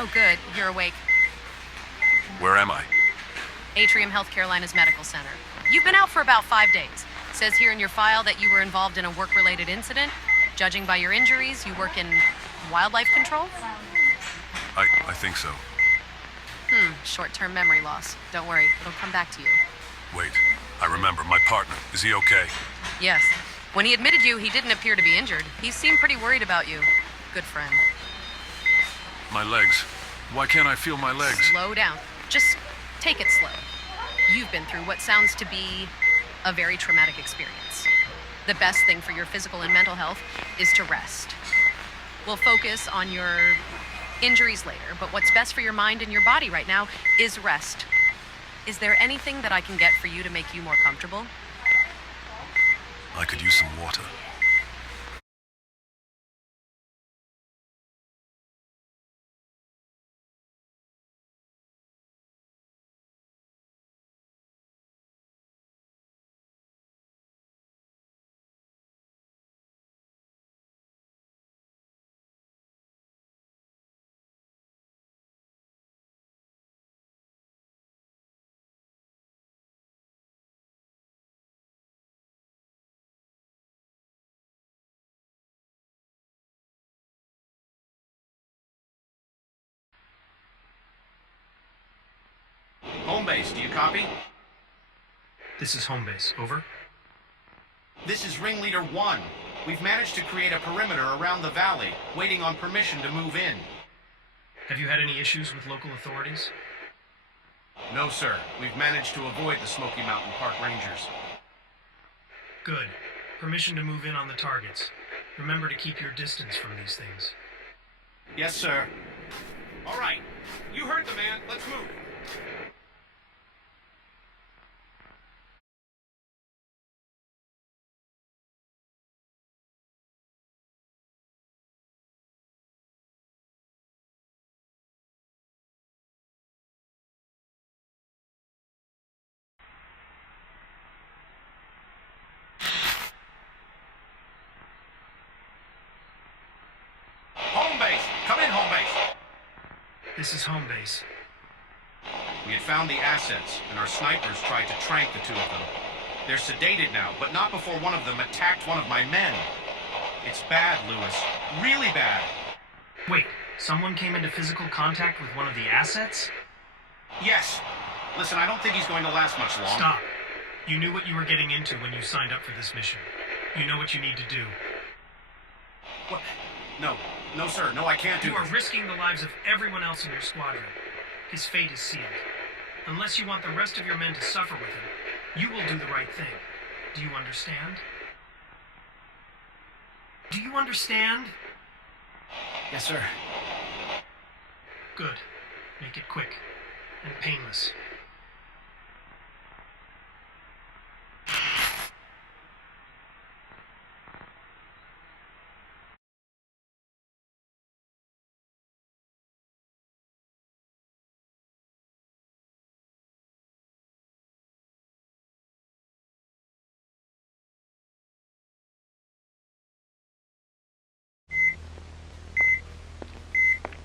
Oh, good. You're awake. Where am I? Atrium Health Carolina's Medical Center. You've been out for about 5 days. Says here in your file that you were involved in a work-related incident. Judging by your injuries, you work in wildlife control? I think so. Short-term memory loss. Don't worry, it'll come back to you. Wait, I remember. My partner. Is he okay? Yes. When he admitted you, he didn't appear to be injured. He seemed pretty worried about you. Good friend. My legs. Why can't I feel my legs? Slow down. Just take it slow. You've been through what sounds to be a very traumatic experience. The best thing for your physical and mental health is to rest. We'll focus on your injuries later, but what's best for your mind and your body right now is rest. Is there anything that I can get for you to make you more comfortable? I could use some water. Home base, do you copy? This is home base. Over. This is Ringleader 1. We've managed to create a perimeter around the valley, waiting on permission to move in. Have you had any issues with local authorities? No, sir. We've managed to avoid the Smoky Mountain Park Rangers. Good. Permission to move in on the targets. Remember to keep your distance from these things. Yes, sir. All right. You heard the man. Let's move. Home base! Come in, home base! This is home base. We had found the assets, and our snipers tried to trank the two of them. They're sedated now, but not before one of them attacked one of my men. It's bad, Lewis. Really bad. Wait, someone came into physical contact with one of the assets? Yes. Listen, I don't think he's going to last much long. Stop. You knew what you were getting into when you signed up for this mission. You know what you need to do. What? No. No, sir. No, I can't do You are this. risking the lives of everyone else in your squadron. His fate is sealed. Unless you want the rest of your men to suffer with him, you will do the right thing. Do you understand? Do you understand? Yes, sir. Good. Make it quick and painless.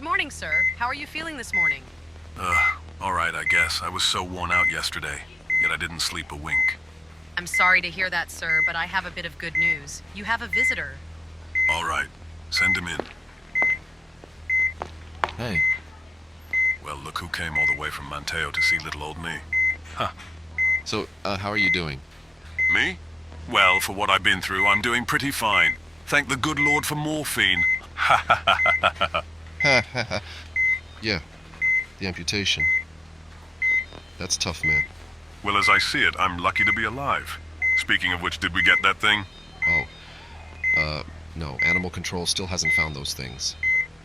Morning, sir. How are you feeling this morning? All right, I guess. I was so worn out yesterday, yet I didn't sleep a wink. I'm sorry to hear that, sir, but I have a bit of good news. You have a visitor. All right, send him in. Hey, Well, look who came all the way from Manteo to see little old me. so, how are you doing? Me? Well, for what I've been through, I'm doing pretty fine. Thank the good Lord for morphine. Ha ha ha ha ha ha. Yeah, the amputation. That's tough, man. Well, as I see it, I'm lucky to be alive. Speaking of which, did we get that thing? No, animal control still hasn't found those things.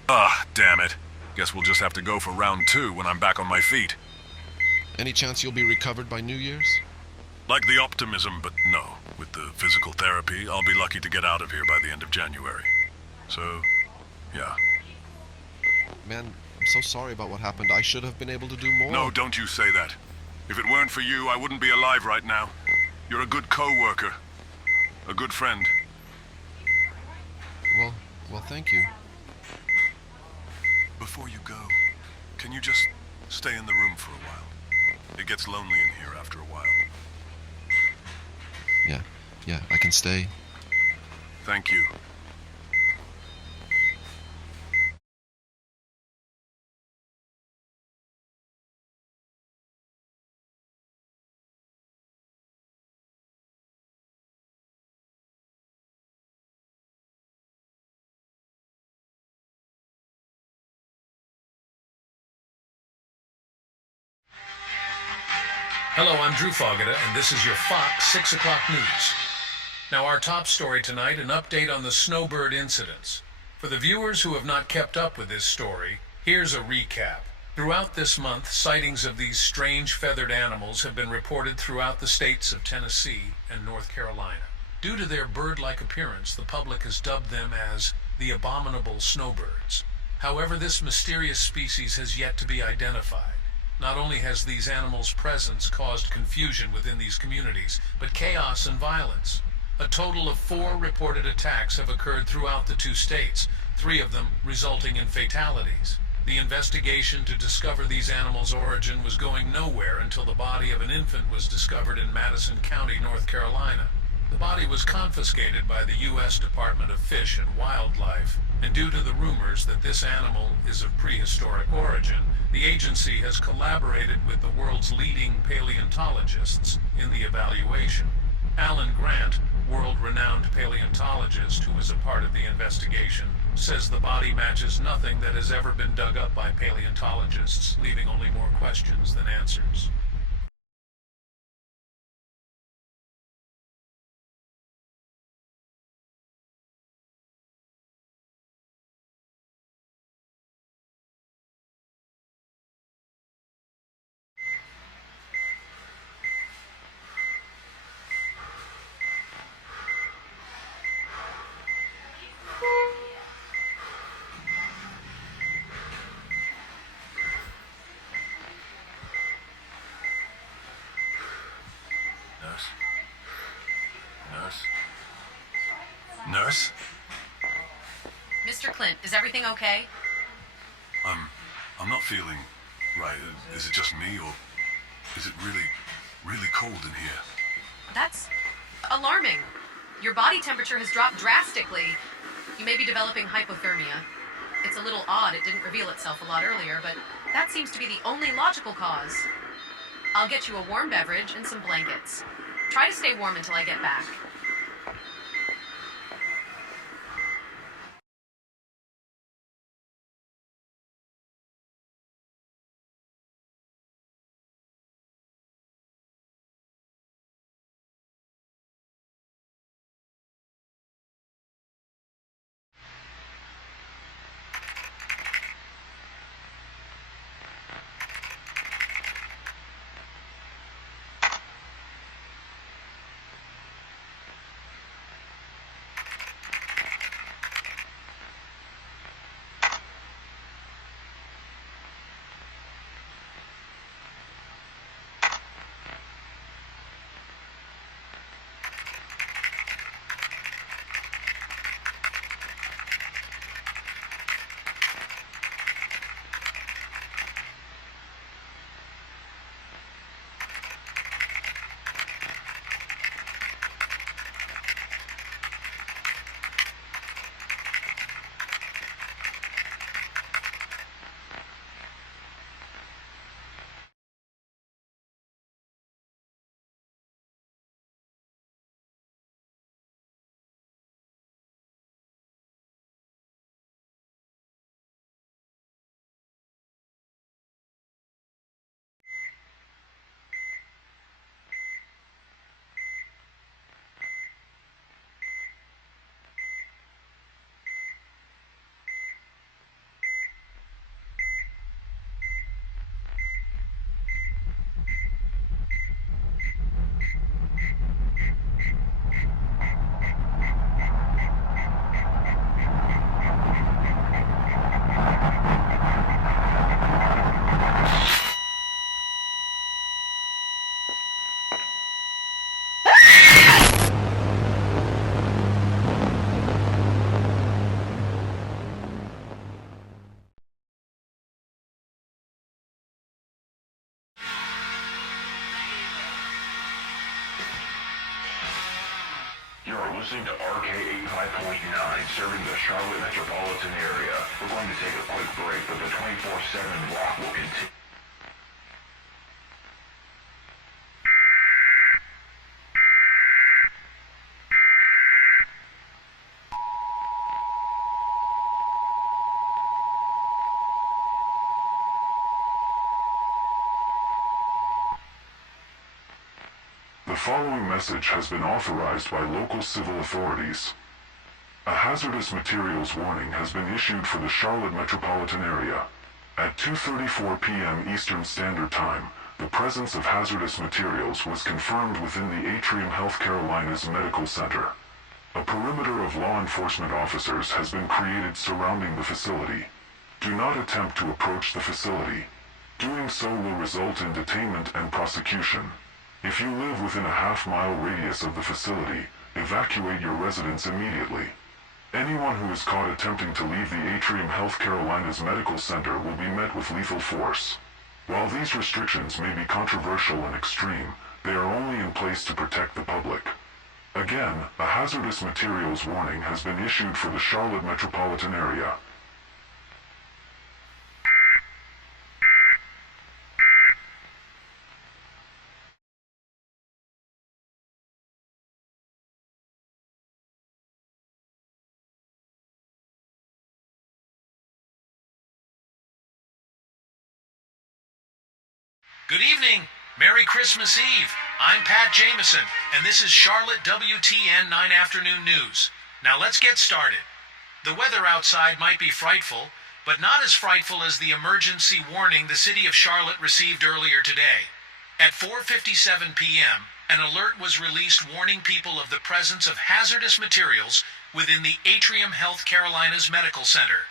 Ah, damn it. Guess we'll just have to go for round 2 when I'm back on my feet. Any chance you'll be recovered by New Year's? Like the optimism, but no. With the physical therapy, I'll be lucky to get out of here by the end of January. So, yeah. Man, I'm so sorry about what happened. I should have been able to do more. No, don't you say that. If it weren't for you, I wouldn't be alive right now. You're a good co-worker. A good friend. Well, thank you. Before you go, can you just stay in the room for a while? It gets lonely in here after a while. Yeah, I can stay. Thank you. Hello, I'm Drew Fogata, and this is your Fox 6 o'clock news. Now, our top story tonight, an update on the snowbird incidents. For the viewers who have not kept up with this story, here's a recap. Throughout this month, sightings of these strange feathered animals have been reported throughout the states of Tennessee and North Carolina. Due to their bird-like appearance, the public has dubbed them as the Abominable snowbirds. However, this mysterious species has yet to be identified. Not only has these animals' presence caused confusion within these communities, but chaos and violence. A total of 4 reported attacks have occurred throughout the 2 states, 3 of them resulting in fatalities. The investigation to discover these animals' origin was going nowhere until the body of an infant was discovered in Madison County, North Carolina. The body was confiscated by the U.S. Department of Fish and Wildlife, and due to the rumors that this animal is of prehistoric origin, the agency has collaborated with the world's leading paleontologists in the evaluation. Alan Grant, world-renowned paleontologist who was a part of the investigation, says the body matches nothing that has ever been dug up by paleontologists, leaving only more questions than answers. Nurse? Mr. Clint, is everything okay? I'm not feeling right. Is it just me, or is it really cold in here? That's alarming. Your body temperature has dropped drastically. You may be developing hypothermia. It's a little odd it didn't reveal itself a lot earlier, but that seems to be the only logical cause. I'll get you a warm beverage and some blankets. Try to stay warm until I get back. You're listening to RK85.9, serving the Charlotte metropolitan area. We're going to take a quick break, but the 24/7 block will continue. The following message has been authorized by local civil authorities. A hazardous materials warning has been issued for the Charlotte metropolitan area. At 2:34 p.m. Eastern Standard Time, the presence of hazardous materials was confirmed within the Atrium Health Carolinas Medical Center. A perimeter of law enforcement officers has been created surrounding the facility. Do not attempt to approach the facility. Doing so will result in detainment and prosecution. If you live within a half-mile radius of the facility, evacuate your residence immediately. Anyone who is caught attempting to leave the Atrium Health Carolinas Medical Center will be met with lethal force. While these restrictions may be controversial and extreme, they are only in place to protect the public. Again, a hazardous materials warning has been issued for the Charlotte metropolitan area. Good evening. Merry Christmas Eve. I'm Pat Jameson, and this is Charlotte WTN 9 Afternoon News. Now let's get started. The weather outside might be frightful, but not as frightful as the emergency warning the city of Charlotte received earlier today. At 4:57 p.m., an alert was released warning people of the presence of hazardous materials within the Atrium Health Carolinas Medical Center.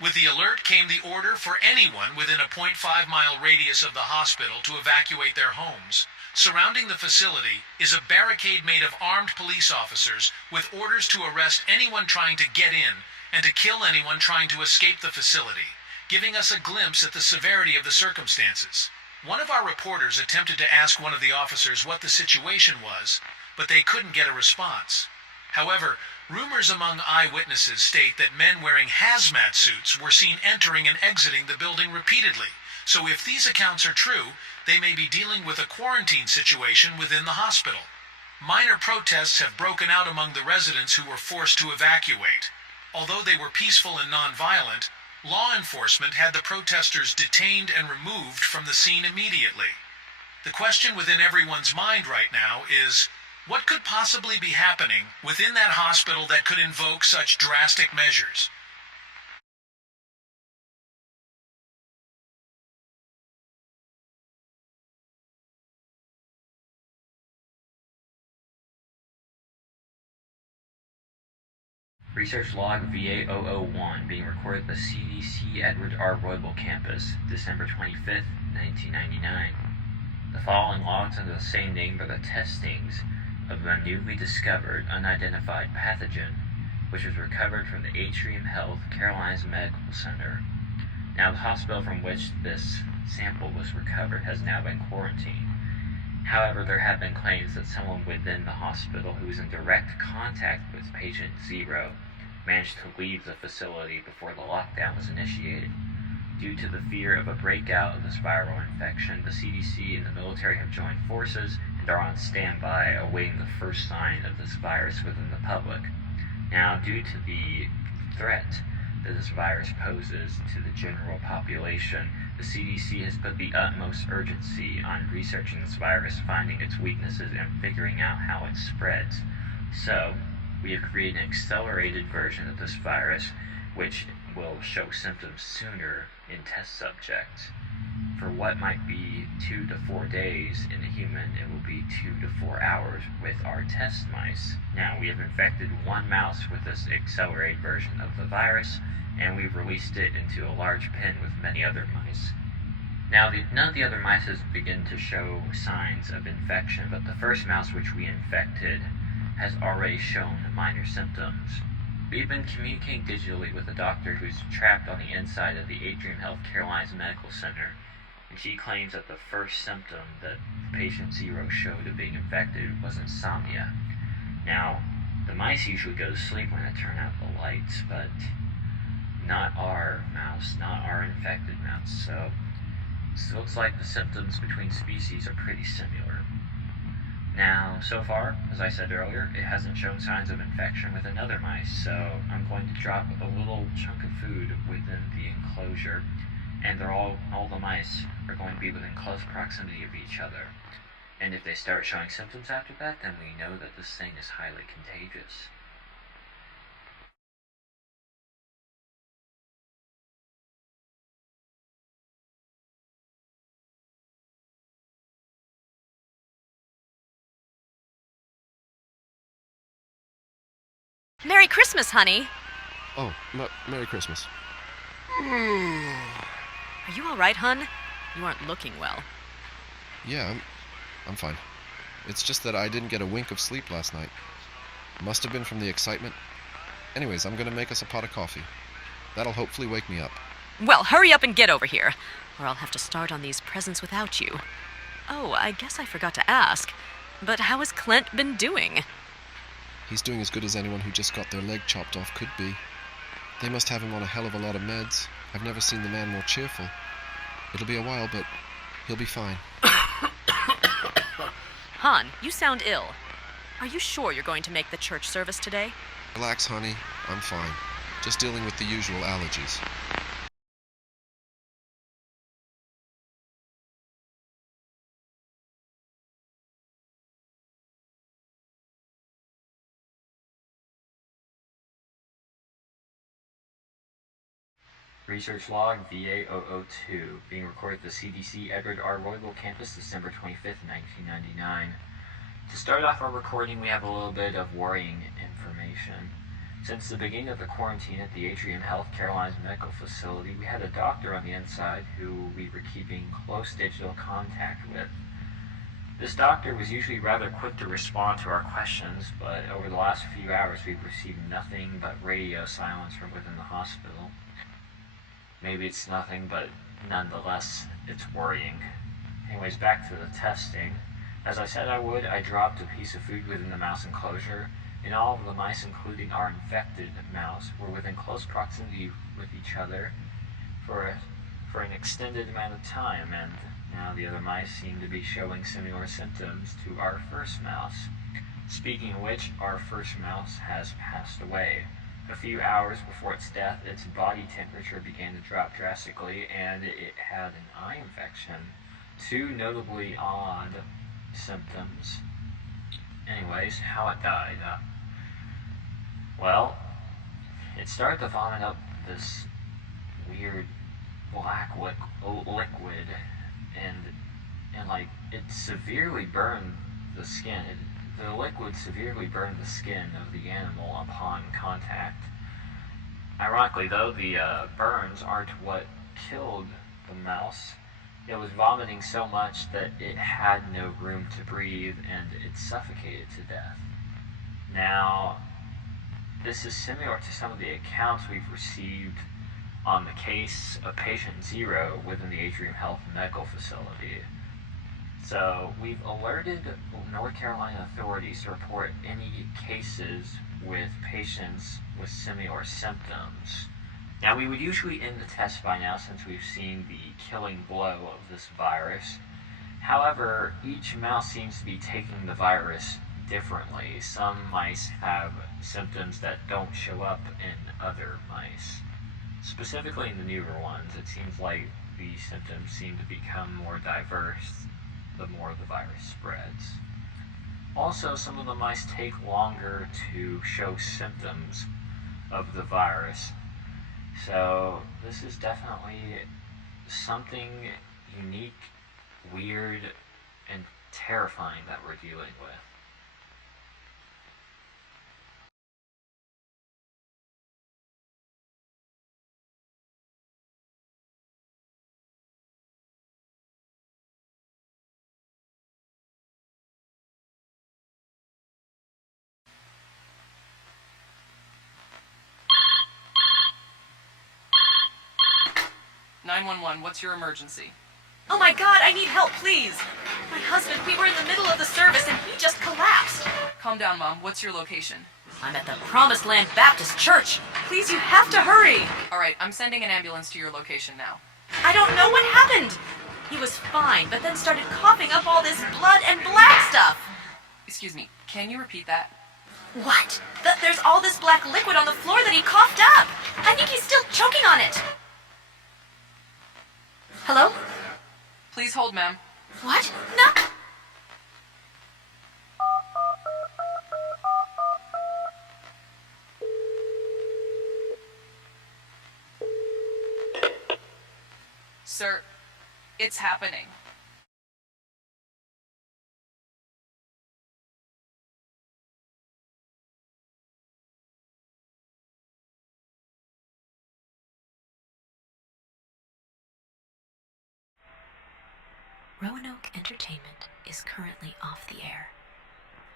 With the alert came the order for anyone within a 0.5-mile radius of the hospital to evacuate their homes. Surrounding the facility is a barricade made of armed police officers with orders to arrest anyone trying to get in and to kill anyone trying to escape the facility, giving us a glimpse at the severity of the circumstances. One of our reporters attempted to ask one of the officers what the situation was, but they couldn't get a response. However, rumors among eyewitnesses state that men wearing hazmat suits were seen entering and exiting the building repeatedly. So if these accounts are true, they may be dealing with a quarantine situation within the hospital. Minor protests have broken out among the residents who were forced to evacuate. Although they were peaceful and non-violent, law enforcement had the protesters detained and removed from the scene immediately. The question within everyone's mind right now is, what could possibly be happening within that hospital that could invoke such drastic measures? Research log VA001 being recorded at the CDC Edward R. Roybal campus, December 25th, 1999. The following logs under the same name are the testings of a newly discovered unidentified pathogen, which was recovered from the Atrium Health Carolinas Medical Center. Now, the hospital from which this sample was recovered has now been quarantined. However, there have been claims that someone within the hospital who was in direct contact with patient 0 managed to leave the facility before the lockdown was initiated. Due to the fear of a breakout of this viral infection, the CDC and the military have joined forces and are on standby awaiting the first sign of this virus within the public. Now, due to the threat that this virus poses to the general population, the CDC has put the utmost urgency on researching this virus, finding its weaknesses, and figuring out how it spreads. So, we have created an accelerated version of this virus, which will show symptoms sooner in test subjects. For what might be 2 to 4 days in a human, it will be 2 to 4 hours with our test mice. Now, we have infected one mouse with this accelerated version of the virus, and we've released it into a large pen with many other mice. Now, none of the other mice has begun to show signs of infection, but the first mouse which we infected has already shown minor symptoms. We've been communicating digitally with a doctor who's trapped on the inside of the Atrium Health Carolinas Medical Center, and she claims that the first symptom that patient 0 showed of being infected was insomnia. Now, The mice usually go to sleep when I turn out the lights, but not our mouse, not our infected mouse, so it looks like the symptoms between species are pretty similar. Now, so far, as I said earlier, it hasn't shown signs of infection with another mice, so I'm going to drop a little chunk of food within the enclosure, and all the mice are going to be within close proximity of each other. And if they start showing symptoms after that, then we know that this thing is highly contagious. Merry Christmas, honey. Oh, Merry Christmas. Are you all right, hun? You aren't looking well. Yeah, I'm fine. It's just that I didn't get a wink of sleep last night. Must have been from the excitement. Anyways, I'm gonna make us a pot of coffee. That'll hopefully wake me up. Well, hurry up and get over here, or I'll have to start on these presents without you. Oh, I guess I forgot to ask, but how has Clint been doing? He's doing as good as anyone who just got their leg chopped off could be. They must have him on a hell of a lot of meds. I've never seen the man more cheerful. It'll be a while, but he'll be fine. Han, you sound ill. Are you sure you're going to make the church service today? Relax, honey. I'm fine. Just dealing with the usual allergies. Research log VA002, being recorded at the CDC Edward R. Roybal campus, December 25th, 1999. To start off our recording, we have a little bit of worrying information. Since the beginning of the quarantine at the Atrium Health Caroline's medical facility, we had a doctor on the inside who we were keeping close digital contact with. This doctor was usually rather quick to respond to our questions, but over the last few hours we've received nothing but radio silence from within the hospital. Maybe it's nothing, but nonetheless, it's worrying. Anyways, back to the testing. As I said I would, I dropped a piece of food within the mouse enclosure, and all of the mice, including our infected mouse, were within close proximity with each other for an extended amount of time, and now the other mice seem to be showing similar symptoms to our first mouse. Speaking of which, our first mouse has passed away. A few hours before its death, its body temperature began to drop drastically, and it had an eye infection. Two notably odd symptoms. Anyways, how it died. Well, it started to vomit up this weird black liquid, and like, it severely burned the skin. The liquid severely burned the skin of the animal upon contact. Ironically, though, the burns aren't what killed the mouse. It was vomiting so much that it had no room to breathe, and it suffocated to death. Now, this is similar to some of the accounts we've received on the case of patient 0 within the Atrium Health Medical Facility. So, we've alerted North Carolina authorities to report any cases with patients with similar symptoms. Now, we would usually end the test by now since we've seen the killing blow of this virus. However, each mouse seems to be taking the virus differently. Some mice have symptoms that don't show up in other mice. Specifically in the newer ones, it seems like the symptoms seem to become more diverse the more the virus spreads. Also, some of the mice take longer to show symptoms of the virus. So this is definitely something unique, weird, and terrifying that we're dealing with. What's your emergency? Oh my God, I need help, please. My husband, we were in the middle of the service and he just collapsed. Calm down, Mom. What's your location? I'm at the Promised Land Baptist Church. Please, you have to hurry. All right, I'm sending an ambulance to your location now. I don't know what happened. He was fine, but then started coughing up all this blood and black stuff. Excuse me, can you repeat that? What? There's all this black liquid on the floor that he coughed up. I think he's still choking on it. Hello? Please hold, ma'am. What? No. Sir, it's happening. Roanoke Entertainment is currently off the air,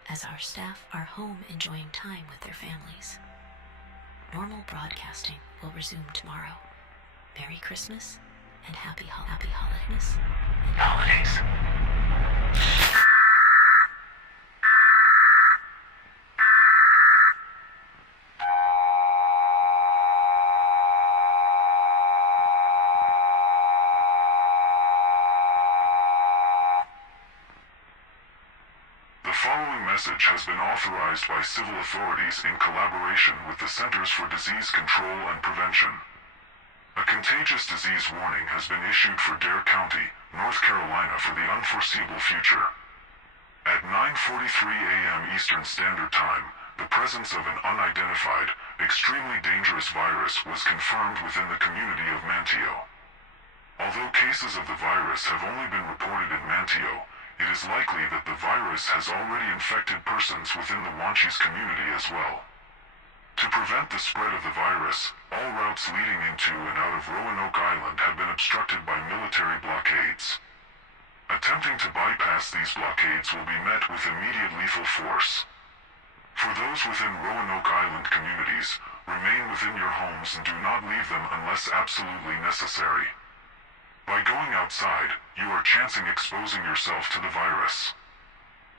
as our staff are home enjoying time with their families. Normal broadcasting will resume tomorrow. Merry Christmas and happy holidays. The following message has been authorized by civil authorities in collaboration with the Centers for Disease Control and Prevention. A contagious disease warning has been issued for Dare County, North Carolina for the unforeseeable future. At 9:43 a.m. Eastern Standard Time, the presence of an unidentified, extremely dangerous virus was confirmed within the community of Manteo. Although cases of the virus have only been reported in Manteo, it is likely that the virus has already infected persons within the Wanchese community as well. To prevent the spread of the virus, all routes leading into and out of Roanoke Island have been obstructed by military blockades. Attempting to bypass these blockades will be met with immediate lethal force. For those within Roanoke Island communities, remain within your homes and do not leave them unless absolutely necessary. By going outside, you are chancing exposing yourself to the virus.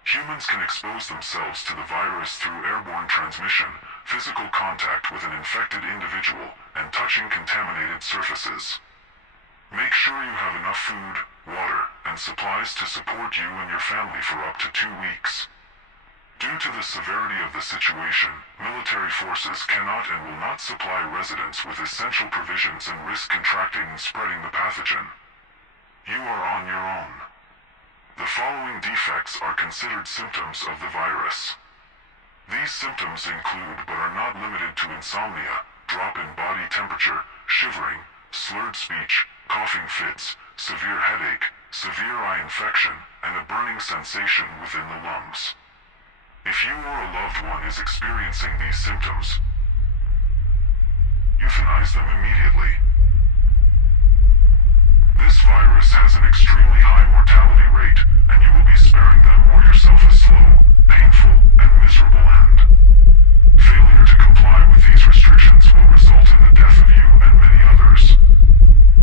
Humans can expose themselves to the virus through airborne transmission, physical contact with an infected individual, and touching contaminated surfaces. Make sure you have enough food, water, and supplies to support you and your family for up to 2 weeks. Due to the severity of the situation, military forces cannot and will not supply residents with essential provisions and risk contracting and spreading the pathogen. You are on your own. The following defects are considered symptoms of the virus. These symptoms include but are not limited to insomnia, drop in body temperature, shivering, slurred speech, coughing fits, severe headache, severe eye infection, and a burning sensation within the lungs. If you or a loved one is experiencing these symptoms, euthanize them immediately. This virus has an extremely high mortality rate, and you will be sparing them or yourself a slow, painful, and miserable end. Failure to comply with these restrictions will result in the death of you and many others.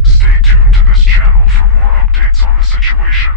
Stay tuned to this channel for more updates on the situation.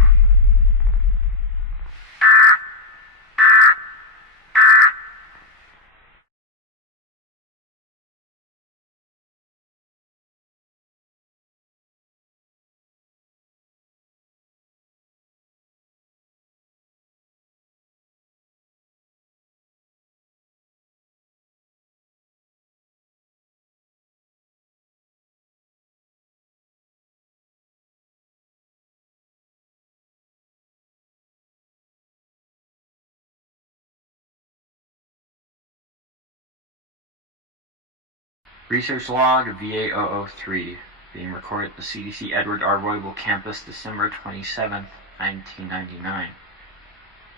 Research log of VA003, being recorded at the CDC Edward R. Roybal campus, December 27, 1999.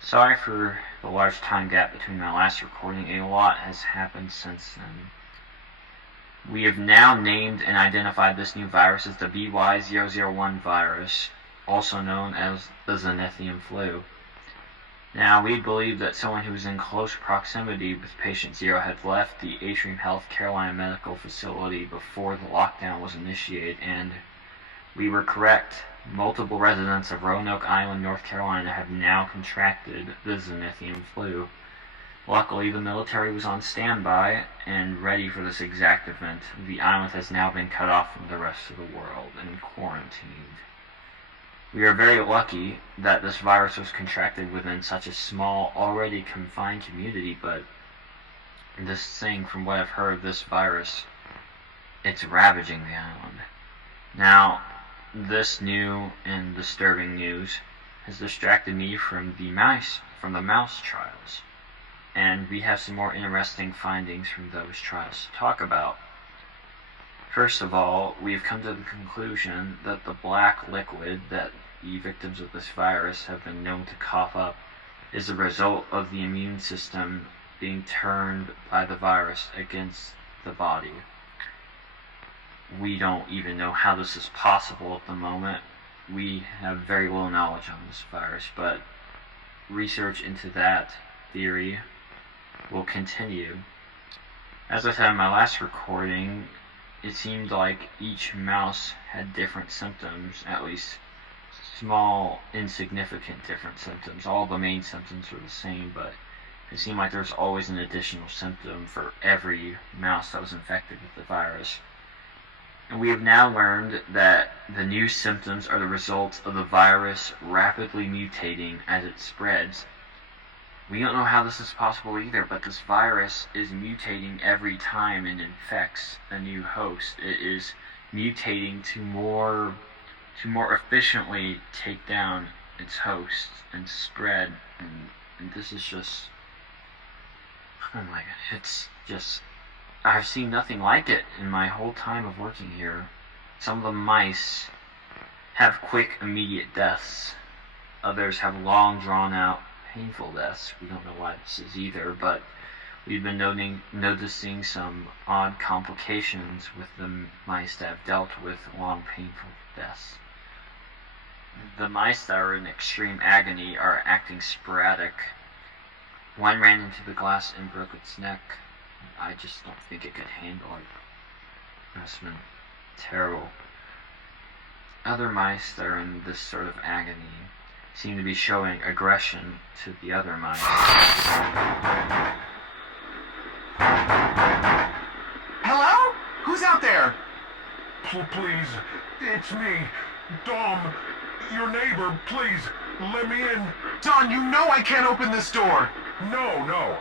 Sorry for the large time gap between my last recording. A lot has happened since then. We have now named and identified this new virus as the BY001 virus, also known as the Zenithium flu. Now, we believe that someone who was in close proximity with patient 0 had left the Atrium Health Carolina Medical Facility before the lockdown was initiated, and we were correct. Multiple residents of Roanoke Island, North Carolina have now contracted the Zenithium flu. Luckily, the military was on standby and ready for this exact event. The island has now been cut off from the rest of the world and quarantined. We are very lucky that this virus was contracted within such a small, already confined community, but this thing, from what I've heard, this virus, it's ravaging the island. Now, this new and disturbing news has distracted me from the mouse trials, and we have some more interesting findings from those trials to talk about. First of all, we have come to the conclusion that the black liquid that the victims of this virus have been known to cough up is the result of the immune system being turned by the virus against the body. We don't even know how this is possible at the moment. We have very little knowledge on this virus, but research into that theory will continue. As I said in my last recording, it seemed like each mouse had different symptoms, at least small, insignificant different symptoms. All the main symptoms were the same, but it seemed like there was always an additional symptom for every mouse that was infected with the virus. And we have now learned that the new symptoms are the result of the virus rapidly mutating as it spreads. We don't know how this is possible either, but this virus is mutating every time it infects a new host. It is mutating to more efficiently take down its hosts and spread, and this is just, oh my god, it's just, I've seen nothing like it in my whole time of working here. Some of the mice have quick, immediate deaths. Others have long, drawn-out, painful deaths. We don't know why this is either, but we've been noticing some odd complications with the mice that have dealt with long, painful deaths. The mice that are in extreme agony are acting sporadic. One ran into the glass and broke its neck. I just don't think it could handle it. That's been terrible. Other mice that are in this sort of agony seem to be showing aggression to the other mice. Hello? Who's out there? Please, it's me, Dom, your neighbor. Please, let me in. Don, you know I can't open this door. No.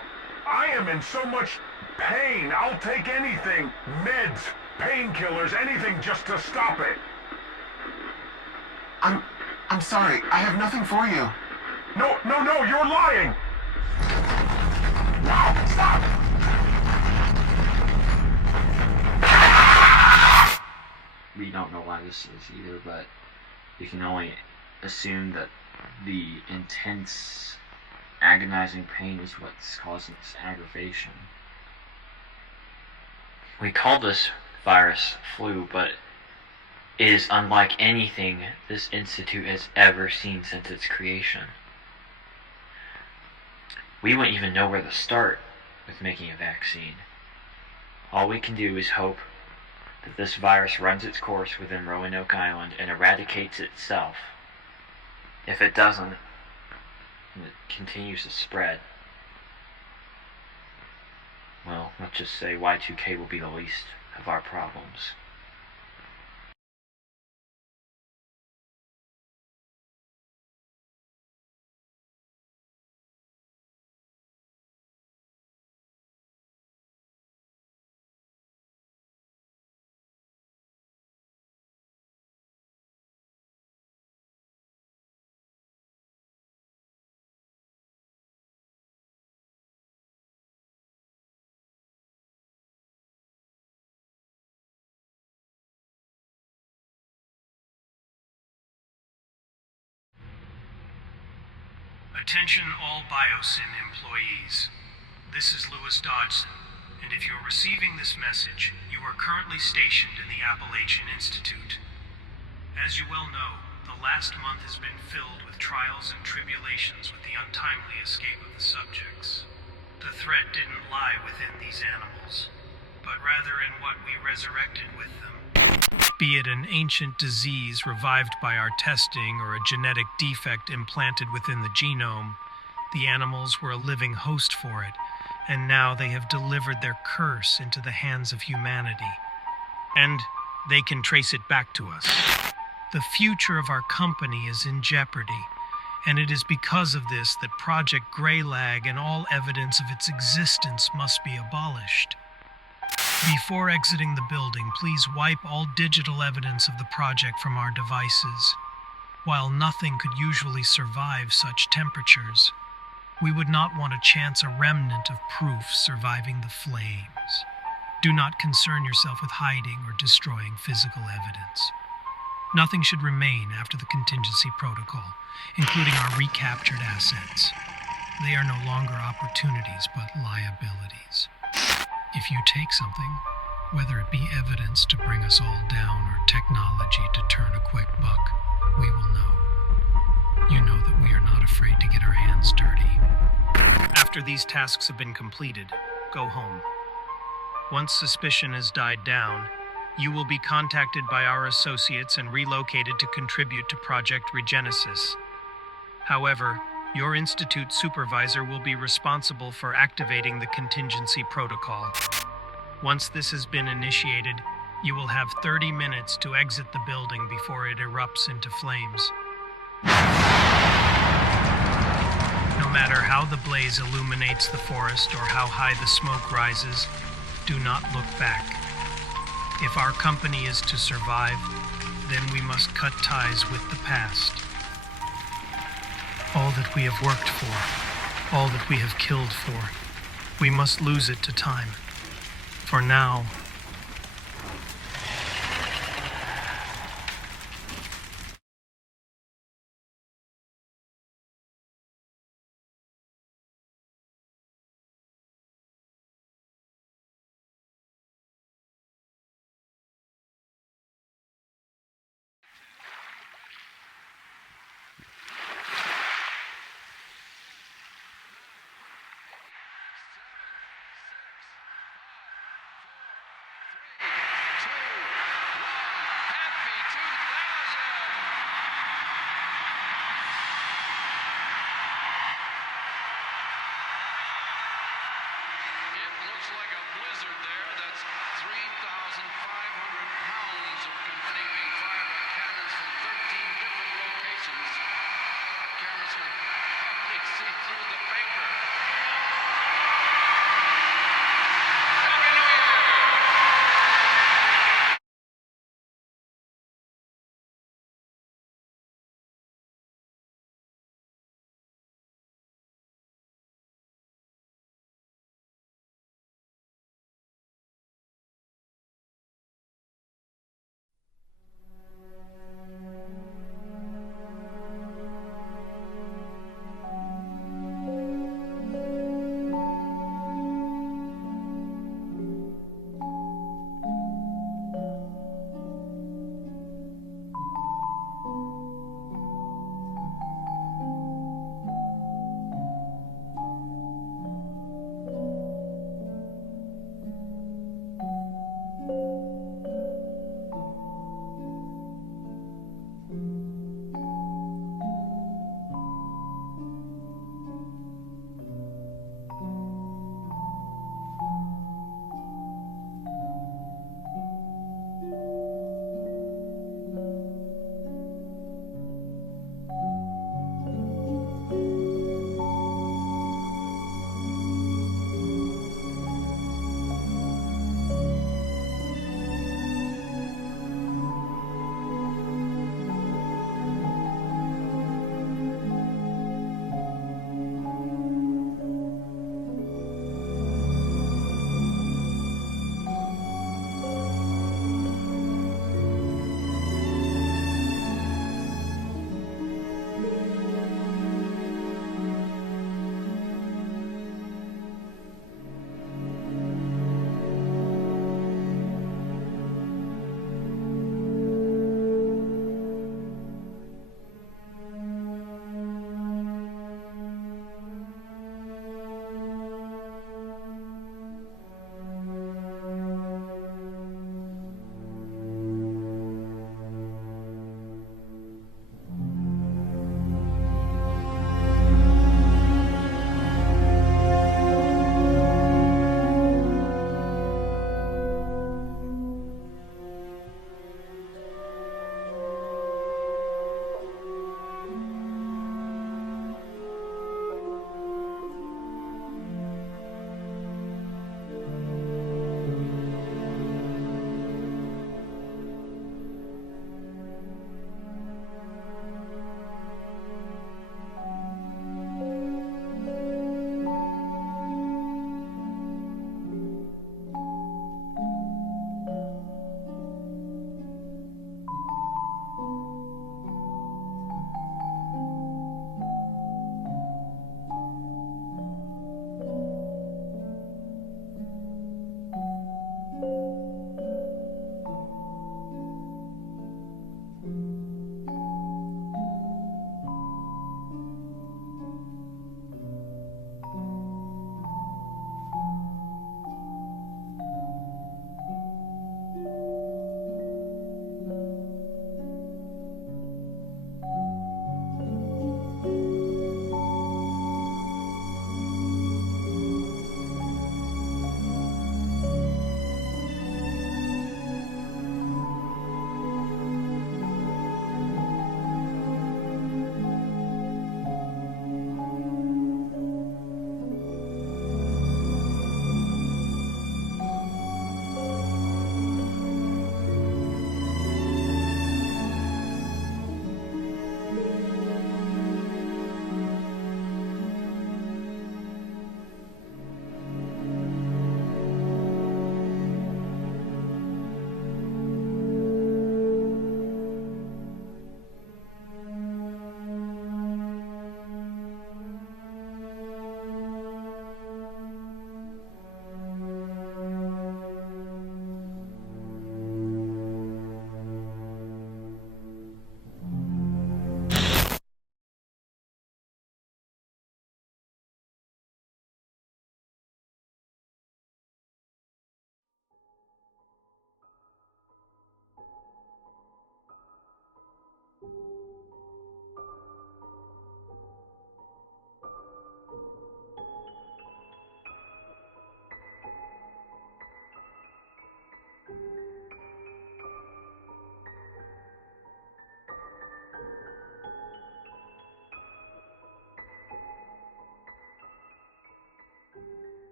I am in so much pain. I'll take anything. Meds, painkillers, anything just to stop it. I'm sorry. I have nothing for you. No, you're lying. No, stop! We don't know why this is either, but you can only assume that the intense, agonizing pain is what's causing this aggravation. We call this virus flu, but it is unlike anything this institute has ever seen since its creation. We wouldn't even know where to start with making a vaccine. All we can do is hope that this virus runs its course within Roanoke Island and eradicates itself. If it doesn't, and it continues to spread, well, let's just say Y2K will be the least of our problems. Attention all Biosyn employees. This is Lewis Dodgson, and if you're receiving this message, you are currently stationed in the Appalachian Institute. As you well know, the last month has been filled with trials and tribulations with the untimely escape of the subjects. The threat didn't lie within these animals, but rather in what we resurrected with them. Be it an ancient disease revived by our testing or a genetic defect implanted within the genome, the animals were a living host for it, and now they have delivered their curse into the hands of humanity. And they can trace it back to us. The future of our company is in jeopardy, and it is because of this that Project Greylag and all evidence of its existence must be abolished. Before exiting the building, please wipe all digital evidence of the project from our devices. While nothing could usually survive such temperatures, we would not want to chance a remnant of proof surviving the flames. Do not concern yourself with hiding or destroying physical evidence. Nothing should remain after the contingency protocol, including our recaptured assets. They are no longer opportunities, but liabilities. If you take something, whether it be evidence to bring us all down or technology to turn a quick buck, we will know. You know that we are not afraid to get our hands dirty. After these tasks have been completed, go home. Once suspicion has died down, you will be contacted by our associates and relocated to contribute to Project Regenesis. However, your Institute supervisor will be responsible for activating the contingency protocol. Once this has been initiated, you will have 30 minutes to exit the building before it erupts into flames. No matter how the blaze illuminates the forest or how high the smoke rises, do not look back. If our company is to survive, then we must cut ties with the past. All that we have worked for, all that we have killed for, we must lose it to time. For now,